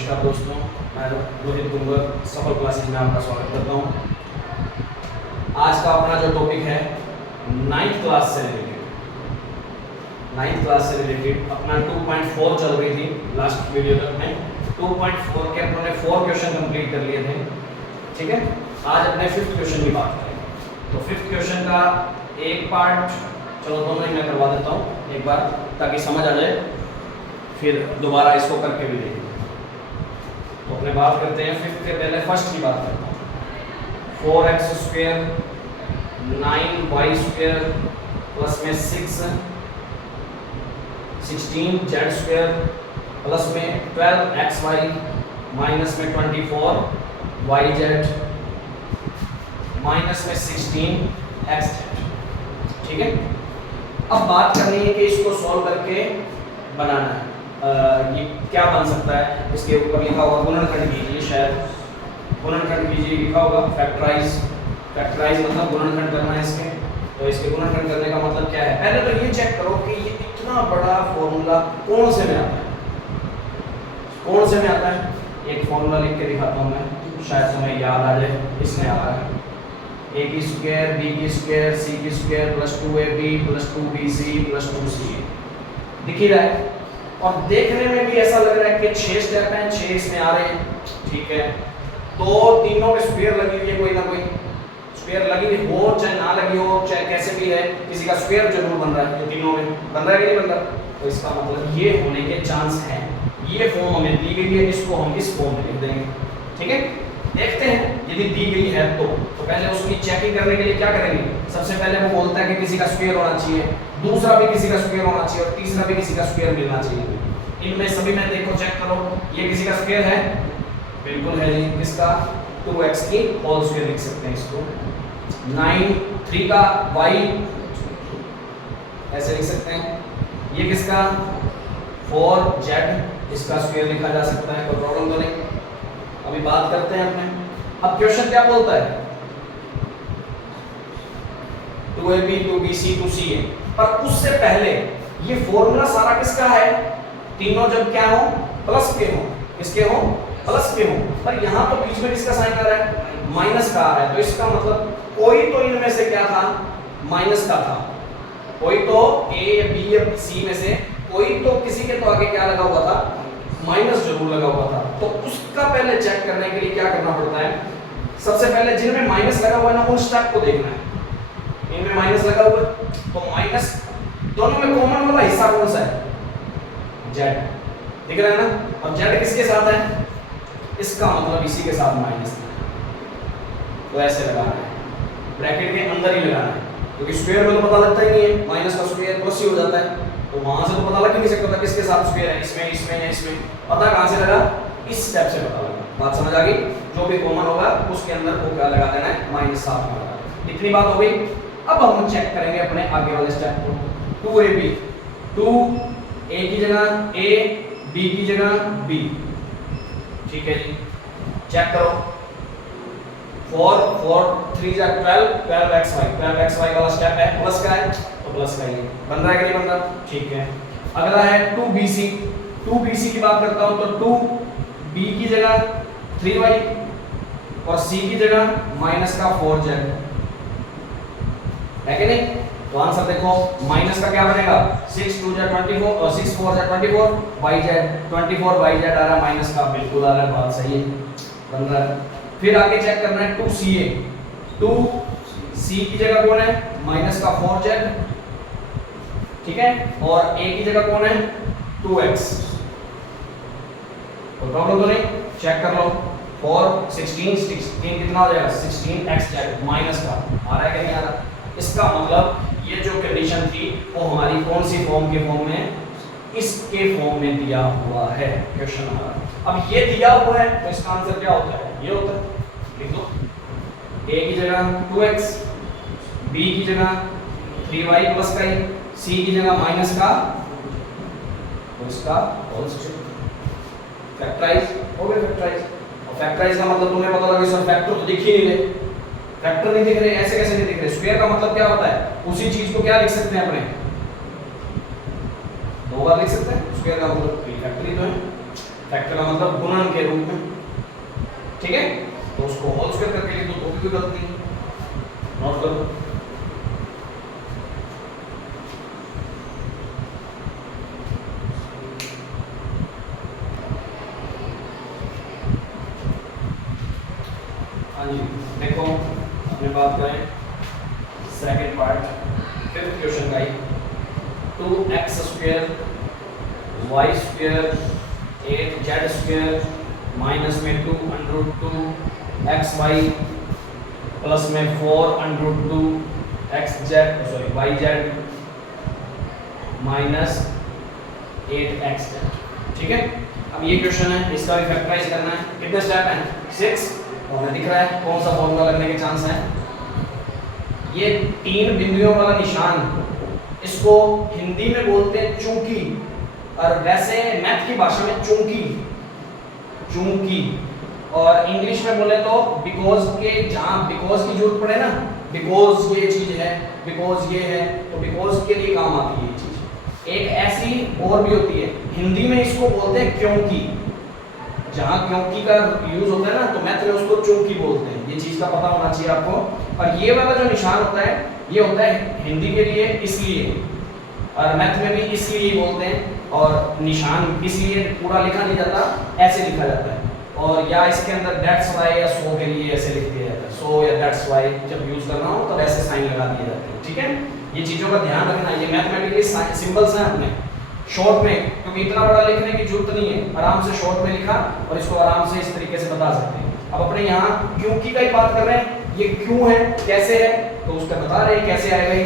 नमस्कार दोस्तों, मैं रोहित गुंगर सफल क्लासेज में आपका स्वागत करता हूं। आज का अपना जो टॉपिक है नाइन्थ क्लास से रिलेटेड अपना 2.4 चल रही थी लास्ट वीडियो तक में। 2.4 के अपने 4 क्वेश्चन कंप्लीट कर लिए थे। ठीक है, आज अपने 5th क्वेश्चन की बात करें। तो 5th क्वेश्चन का एक पार्ट चलो दोनों ही मैं करवा देता हूँ एक बार, ताकि समझ आ जाए, फिर दोबारा इसको करके भी देखें। तो अपने बात करते हैं 5th के पहले फर्स्ट की बात करता हूँ। 4x square 9y square plus में 16z स्क्वायर प्लस में 12xy माइनस में 24yz माइनस में 16xz। ठीक है, अब बात करनी है कि इसको सॉल्व करके बनाना है। ये क्या बन सकता है, इसके ऊपर लिखा होगा गुणनखंड कीजिए, शायद गुणनखंड कीजिए लिखा होगा। फैक्टराइज मतलब गुणनखंड करना है इसके। तो इसके गुणनखंड करने का मतलब क्या है, पहले तो ये चेक करो कि ये इतना बड़ा फॉर्मूला कौन से में आता है। कौन से में आता है, एक फॉर्मूला लिख के दिखाता हूँ मैं, शायद तुम्हें याद आ जाए। इसमें आता है a की स्क्वायर b की स्क्वायर c की square plus 2ab plus 2bc plus 2ca। दिख ही रहा है और देखने में भी ऐसा लग रहा है कि 6 स्टेप हैं, 6 इसमें आ रहे हैं। ठीक है, तो तीनों पे स्क्वायर लगी हुई है, कोई ना कोई स्क्वायर लगी हो, चाहे ना लगी हो, चाहे कैसे भी है, किसी का स्क्वायर जरूर बन रहा है। ये तीनों में बन रहा है कि नहीं बन रहा, तो इसका मतलब ये होने के चांस हैं। ये फॉर्म हमें दी गई है, इसको हम इस फॉर्म में लिख देंगे। ठीक है, देखते हैं यदि दी गई है तो पहले उसकी चेकिंग करने के लिए क्या करेंगे। सबसे पहले वो बोलता है कि किसी का स्क्वायर होना चाहिए, दूसरा भी किसी का स्क्वायर होना चाहिए और तीसरा भी किसी का स्क्वायर मिलना चाहिए। इनमें सभी में देखो, चेक करो, ये किसी का स्क्वायर है, बिल्कुल है जी। किसका, 2x की होल स्क्वायर लिख सकते हैं इसको। 9 3 का y ऐसे लिख सकते हैं। ये किसका 4z, इसका स्क्वायर लिखा जा सकता है, कोई प्रॉब्लम तो नहीं। अभी बात करते हैं अपने, अब क्वेश्चन क्या बोलता है, 2ab 2bc 2ca। पर उससे पहले ये फॉर्मूला सारा किसका है, तीनों जब क्या हो, प्लस के हो, किसके हो, प्लस के हो। पर यहाँ तो बीच में किसका साइन आ रहा है, माइनस का आ रहा है। तो इसका मतलब कोई तो इनमें से क्या था, माइनस का था। कोई तो a या b या c में से कोई तो, किसी के तो आगे क्या लगा हुआ था, माइनस जरूर लगा हुआ था। तो उसका पहले चेक करने के लिए क्या करना पड़ता है, सबसे पहले जिनमें माइनस लगा हुआ है ना, उन स्टेप को देखना है। इनमें माइनस लगा हुआ है तो माइनस, दोनों में कॉमन वाला हिस्सा कौन सा है, z, दिख रहा है ना। अब z किसके साथ है, इसका मतलब इसी के साथ माइनस है। तो ऐसे लगाना है, ब्रैकेट के अंदर ही लगाना है, क्योंकि स्क्वायर में तो पता लगता ही नहीं है, माइनस का स्क्वायर प्लस ही हो जाता है। तो वहां से तो पता लग ही नहीं सकता था किसके साथ स्क्वायर है, इसमें इसमें या इसमें। पता कहां से लगा, इस स्टेप से पता लगा। बात समझ आ गई, जो भी कॉमन होगा उसके अंदर वो क्या लगा देना है, माइनस साथ में लगा देना। इतनी बात हो गई। अब हम चेक करेंगे अपने आगे वाले स्टेप को। 2ab, 2 a की जगह a, b की जगह b। ठीक है जी, चेक करो। 4 4 3 जा 12 12xy वाला स्टेप है, प्लस का है तो प्लस का ही बन रहा है कि नहीं बन रहा। ठीक है, अगला है 2bc। 2bc की बात करता हूं तो 2b की जगह 3y और c की जगह माइनस का 4z है कि नहीं। तो आंसर देखो, माइनस का क्या बनेगा, 6 2 जा 24 और 6 4 जा 24 yz 24 yz आ रहा है, माइनस का बिल्कुल आ रहा है, बात सही है, बन रहा है। फिर आगे चेक करना है 2ca। 2c की जगह कौन है, माइनस का 4z, ठीक है, और a की जगह कौन है, 2x। तो प्रॉब्लम तो नहीं, चेक कर लो। 4 16 कितना हो जाएगा, 16xz माइनस का आ रहा है कि नहीं आ रहा। इसका मतलब ये जो कंडीशन थी वो हमारी कौन सी फॉर्म के फॉर्म में, इसके फॉर्म में दिया हुआ है क्वेश्चन हमारा। अब ये दिया हुआ है तो इसका आंसर क्या होता है, ये होता है। लिख दो, a की जगह 2x, b की जगह 3y प्लस का, c की जगह माइनस का, तो इसका होल स्क्वायर। फैक्टराइज हो गया, फैक्टराइज। और फैक्टराइज का मतलब तुम्हें पता लगे सर फैक्टर तो दिख ही नहीं रहे, फैक्टर नहीं दिख रहे, ऐसे कैसे नहीं दिख रहे। स्क्वायर का मतलब क्या होता है, उसी चीज को क्या लिख सकते हैं अपने, दो बार लिख सकते हैं। स्क्वायर का मतलब फैक्टरी तो है। फैक्टर का मतलब गुणन के रूप में, ठीक है। तो उसको होल स्क्वायर करके लिख दो तो भी कोई गलत नहीं है, नोट करो। हाँ जी, देखो अपने बात करें सेकंड पार्ट, फिफ्थ क्वेश्चन का ही, 2x square y square 8z square minus में 2 अंडर 2 xy प्लस में 4 अंडर 2 yz माइनस 8xz, ठीक है। अब ये क्वेश्चन है, इसका भी फैक्टराइज करना है। कितने स्टेप हैं? 6। और हमें दिख रहा है कौन सा फॉर्मूला लगने के चांस है। ये 3 बिंदुओं वाला निशान, इसको हिंदी में बोलते हैं चूंकि, और वैसे मैथ की भाषा में चूंकि, चूंकि, और इंग्लिश में बोले तो बिकॉज के, जहां बिकॉज की जरूरत पड़े ना, बिकॉज ये चीज है, बिकॉज ये है, तो बिकॉज के लिए काम आती है ये चीज। एक ऐसी और भी होती है, हिंदी में इसको बोलते हैं क्योंकि, जहां क्योंकि का यूज होता है ना, तो मैथ में उसको चूंकि बोलते हैं। ये चीज का पता होना चाहिए आपको। और ये वाला जो निशान होता है, ये होता है हिंदी के लिए इसलिए, और मैथ में भी इसलिए ही बोलते हैं। और निशान इसलिए पूरा लिखा नहीं जाता, ऐसे लिखा जाता है। और या इसके अंदर दैट्स वाई या सो के लिए ऐसे लिख दिया जाता है, सो या दैट्स वाई जब यूज करना हो तो ऐसे साइन लगा दिए जाते हैं, ठीक है। ये चीजों का ध्यान रखना। ये मैथमेटिकली सिंबल्स हैं अपने शॉर्ट में, क्योंकि इतना बड़ा लिखने की जरूरत नहीं है, आराम से शॉर्ट में लिखा और इसको आराम से इस तरीके से बता सकते हैं। अब अपने यहाँ क्योंकि का ही बात कर रहे हैं, ये क्यों है, कैसे है, तो उसका बता रहे हैं कैसे आएगा ये।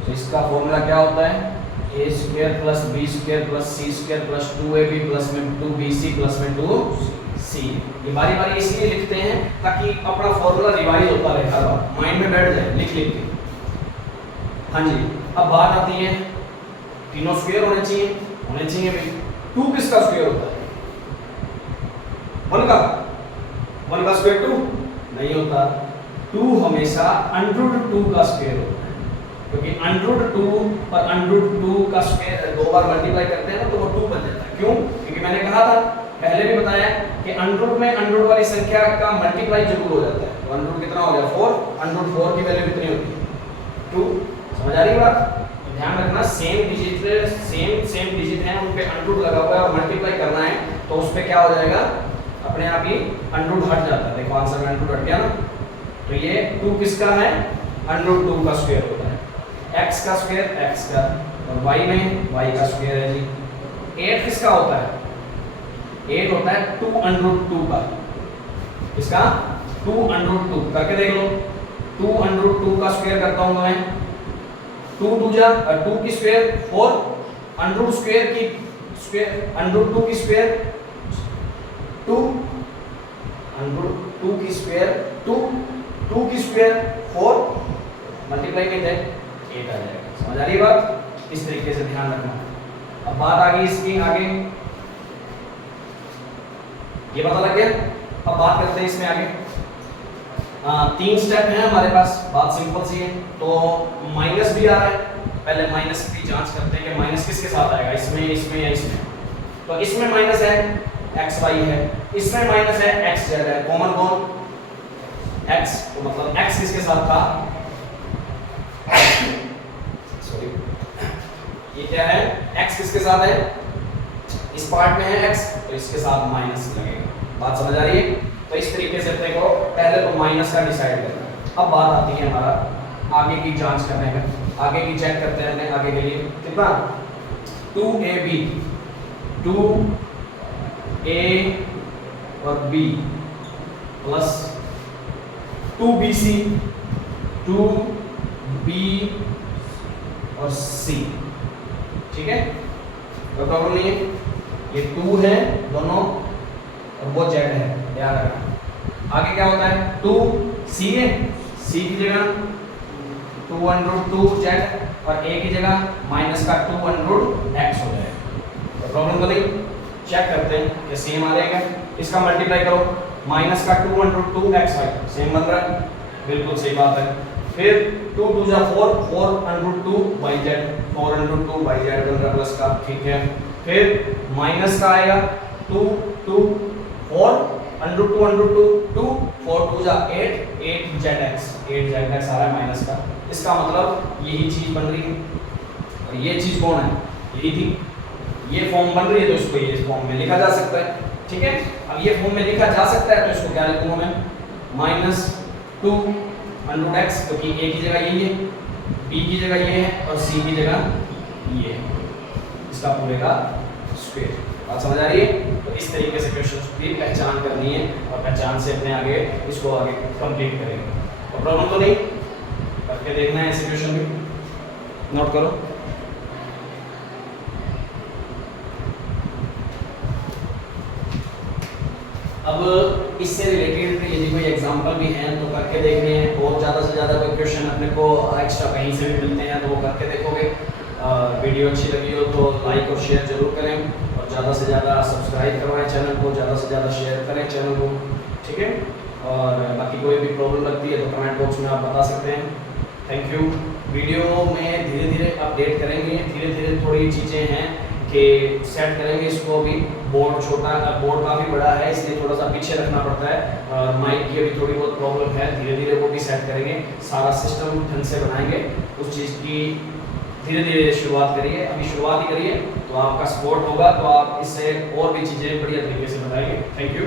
तो इसका फॉर्मूला क्या होता है? A square plus B square plus C square plus 2ab plus में 2bc प्लस में 2c। ये बारी बारी इसलिए लिखते हैं ताकि अपना फॉर्मूला रिवाइज होता रहे, हर बार माइंड में बैठ जाए लिख लिख के। हाँ जी, अब बात आती है, तीनों स्क्वायर होने चाहिए भाई। 2 किसका स्क्वायर होता है? 1 का स्क्वायर 2 नहीं होता। 2 हमेशा अंडर 2 का स्क्वायर होता है, क्योंकि अंडर 2 और अंडर 2 का स्क्वायर 2 बार मल्टीप्लाई करते हैं ना, तो वो 2 बन जाता है। क्यों? क्योंकि मैंने कहा था, पहले भी बताया कि अंडर में अंडर वाली संख्या का मल्टीप्लाई जरूर हो जाता है। तो अंडर कितना हो गया? 4। अंडर 4 की वैल्यू कितनी होती है? 2। समझ आ रही बात? तो ध्यान रखना, सेम डिजिट है, उन पे अंडर लगा हुआ है और मल्टीप्लाई करना है, तो उस पे क्या हो जाएगा? अपने आप ही अंडर हट जाता है। देखो आंसर में अंडर हट गया ना। तो ये 2 किसका है? अंडर 2 का स्क्वायर होता है। x का स्क्वायर x का, और y में y का स्क्वायर है जी। 8 किसका होता है? 8 होता है 2 अंडर 2 का। इसका 2 अंडर 2 करके देख लो। 2 अंडर 2 का स्क्वायर करता हूं मैं, 2 2 जा 2 की स्क्वायर 4, अंडर स्क्वायर की स्क्वायर, अंडर 2 की स्क्वायर 2, अंडर 2 की स्क्वायर 2, 2 की स्क्वायर 4, मल्टीप्लाई में जाए 8 आ जाएगा। समझ आ रही बात? इस तरीके से ध्यान रखना। अब बात आ गई इसकी आगे, ये पता लग गया। अब बात करते हैं इसमें आगे। 3 स्टेप हैं हमारे पास, बात सिंपल सी है। तो माइनस भी आ रहा है, पहले माइनस की जांच करते हैं कि माइनस किसके साथ आएगा, इसमें, इसमें या इसमें। तो इसमें माइनस है, एक्स वाई है, इसमें माइनस है, एक्स जेड है, कॉमन कौन? एक्स। तो मतलब एक्स किसके साथ था? सॉरी, ये क्या है? एक्स किसके साथ है? इस पार्ट में है एक्स, तो इसके साथ माइनस लगेगा। बात समझ आ रही है? तो इस तरीके से अपने को पहले तो माइनस का डिसाइड करना है। अब बात आती है हमारा आगे की जांच करने का, आगे की चेक करते हैं हमने आगे के लिए। कितना? 2ab, 2a और b प्लस 2bc, 2b और c, ठीक है, कोई प्रॉब्लम नहीं है। ये 2 है दोनों और वो z है, याद रखना। आगे क्या होता है? 2c है, c की जगह 2 अंडर 2z और a की जगह माइनस का 2 अंडर x हो जाएगा। तो प्रॉब्लम तो नहीं, चेक करते हैं कि सेम आ जाएगा। इसका मल्टीप्लाई करो, माइनस का 2 अंडर 2xy सेम बन रहा है, बिल्कुल सही बात है। फिर 2 2 जा 4, 4 अंडर 2yz, 4 अंडर 2yz बन रहा प्लस का, ठीक है। फिर माइनस का आएगा 2 2 4 √2 2 4 2 जा 8 8 z आ रहा है माइनस का। इसका मतलब यही चीज बन रही है और ये चीज कौन है, यही थी। ये फॉर्म बन रही है तो इसको ये फॉर्म में लिखा जा सकता है, ठीक है। अब ये फॉर्म में लिखा जा सकता है तो इसको क्या लिखूंगा मैं, -2 √x, क्योंकि a की जगह यही है, b की जगह ये है और c की जगह ये है, इसका पूरे का स्क्वायर। बात समझ आ रही है? तो इस तरीके से क्वेश्चन की पहचान करनी है और पहचान से अपने आगे इसको आगे कंप्लीट करेंगे। और प्रॉब्लम तो नहीं करके देखना है ऐसे क्वेश्चन भी, नोट करो। अब इससे रिलेटेड यदि कोई एग्जांपल भी हैं तो करके देखने हैं, और ज़्यादा से ज़्यादा कोई क्वेश्चन अपने को एक्स्ट्रा कहीं से भी मिलते हैं तो वो करके देखोगे। वीडियो अच्छी लगी हो तो लाइक और शेयर जरूर करें और ज़्यादा से ज़्यादा सब्सक्राइब करवाएं चैनल को, ज़्यादा से ज़्यादा शेयर करें चैनल को, ठीक है। और बाकी कोई भी प्रॉब्लम लगती है तो कमेंट बॉक्स में आप बता सकते हैं। Thank you. वीडियो में धीरे धीरे अपडेट करेंगे, धीरे धीरे थोड़ी चीज़ें हैं कि सेट करेंगे इसको। अभी बोर्ड छोटा, बोर्ड काफ़ी बड़ा है इसलिए थोड़ा सा पीछे रखना पड़ता है और माइक की अभी थोड़ी बहुत प्रॉब्लम है, धीरे धीरे वो भी सेट करेंगे, सारा सिस्टम ढंग से बनाएंगे। उस चीज़ की धीरे धीरे शुरुआत करिए, अभी शुरुआत ही करिए तो आपका सपोर्ट होगा तो आप इससे और भी चीज़ें बढ़िया तरीके से बताएंगे। Thank you.